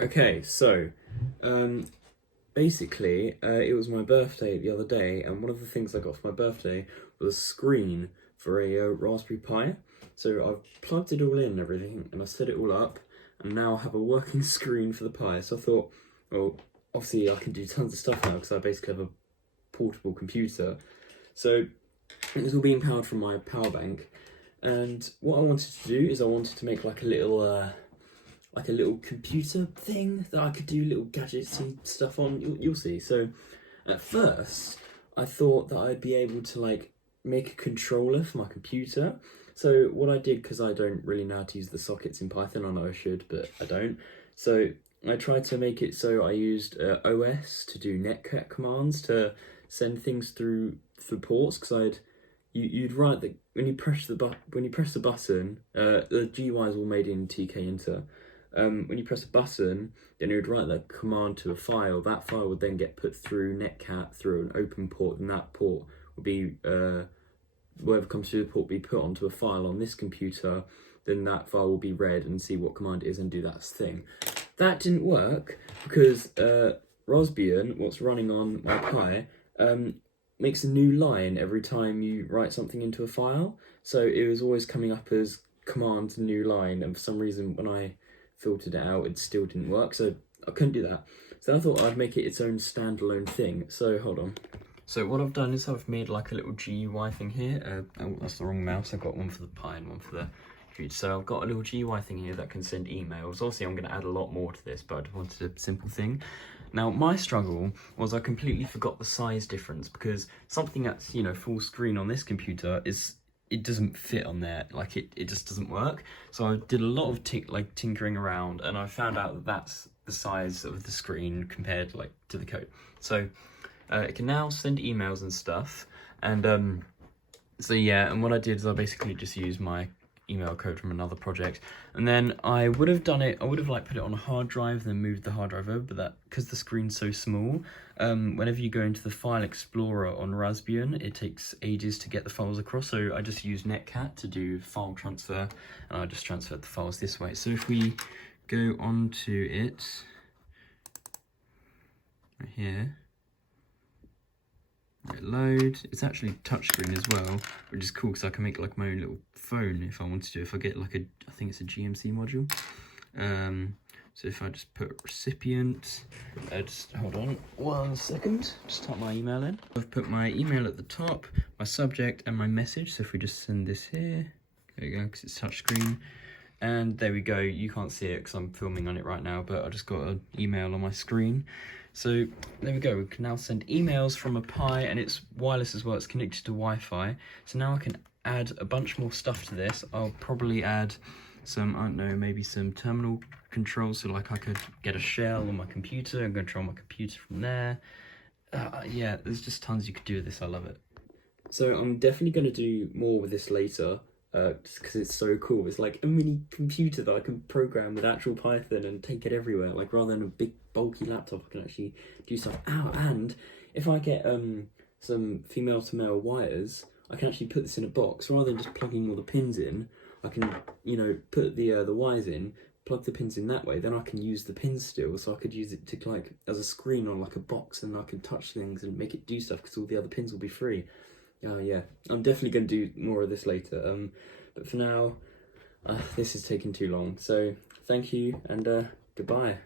Okay, so basically, it was my birthday the other day, and one of the things I got for my birthday was a screen for a Raspberry Pi. So I've plugged it all in and everything, and I set it all up, and now I have a working screen for the Pi. So I thought, well, obviously I can do tons of stuff now because I basically have a portable computer. So it was all being powered from my power bank, and what I wanted to do is I wanted to make like a little computer thing that I could do little gadgety stuff on. You'll see. So at first I thought that I'd be able to like make a controller for my computer. So what I did, because I don't really know how to use the sockets in Python, I know I should, but I don't. So I tried to make it so I used OS to do netcat commands to send things through ports, because you'd write that when you press the button, the GUI is all made in tkinter. When you press a button, then you would write that command to a file. That file would then get put through netcat through an open port, and that port would be whatever comes through the port will be put onto a file on this computer. Then that file will be read and see what command it is and do that thing. That didn't work because Raspbian, what's running on my Pi, makes a new line every time you write something into a file. So it was always coming up as command new line, and for some reason when I filtered it out, it still didn't work, so I couldn't do that. So I thought I'd make it its own standalone thing. So hold on. So what I've done is I've made like a little GUI thing here. Oh, that's the wrong mouse. I've got one for the Pi and one for the computer. So I've got a little GUI thing here that can send emails. Obviously, I'm going to add a lot more to this, but I just wanted a simple thing. Now, my struggle was I completely forgot the size difference, because something that's, full screen on this computer it doesn't fit on there, like it just doesn't work. So I did a lot of tinkering around, and I found out that that's the size of the screen compared to the code. So it can now send emails and stuff, and so yeah, and what I did is I basically just used my email code from another project, and then I would have put it on a hard drive, then moved the hard drive over, but that, because the screen's so small, whenever you go into the file explorer on Raspbian, it takes ages to get the files across, so I just use netcat to do file transfer, and I just transferred the files this way. So if we go onto it right here, it loads. It's actually touchscreen as well, which is cool because I can make like my own little phone if I wanted to. If I get like I think it's a GMC module. So if I just put recipient, just hold on 1 second, just type my email in. I've put my email at the top, my subject, and my message. So if we just send this here, there you go, because it's touchscreen. And there we go. You can't see it because I'm filming on it right now, but I just got an email on my screen. So there we go. We can now send emails from a Pi, and it's wireless as well. It's connected to Wi-Fi. So now I can add a bunch more stuff to this. I'll probably add some, I don't know, maybe some terminal controls. So like I could get a shell on my computer and control my computer from there. Yeah, there's just tons you could do with this. I love it. So I'm definitely going to do more with this later. Just because it's so cool. It's like a mini computer that I can program with actual Python and take it everywhere. Like, rather than a big bulky laptop, I can actually do stuff. And if I get some female to male wires, I can actually put this in a box rather than just plugging all the pins in. I can, put the wires in, plug the pins in that way. Then I can use the pins still, so I could use it to like as a screen on like a box, and I can touch things and make it do stuff because all the other pins will be free. Yeah, I'm definitely going to do more of this later, but for now, this is taking too long, so thank you, and goodbye.